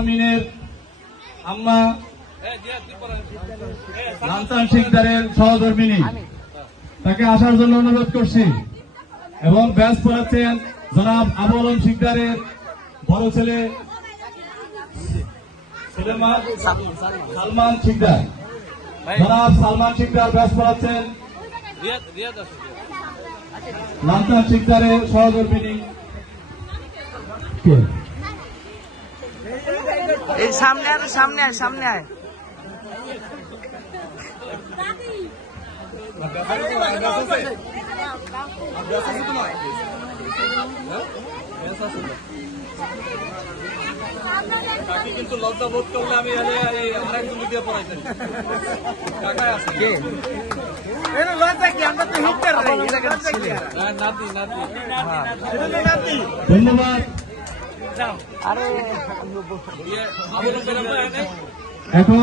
আমিনের আম্মা লালচান শিকদারের সহধর্মিনী, তাকে আসার জন্য অনুরোধ করছি। এবং ব্যাস পড়াচ্ছেন জনাব আবুল আলম শিকদারের বড় ছেলে সালমান শিকদার। জনাব সালমান শিকদার ব্যাস পড়াচ্ছেন লালচান শিকদারের সহধর্মিনী। এই সামনে আয়, সামনে আয়, সামনে আয়। কিন্তু লজ্জা বোধ করলে আমি একজন দিয়ে পড়াইতেন লজ্জা কি, আমরা তো হিট কর রহে নাতি নাতি ধন্যবাদ। আরে এখন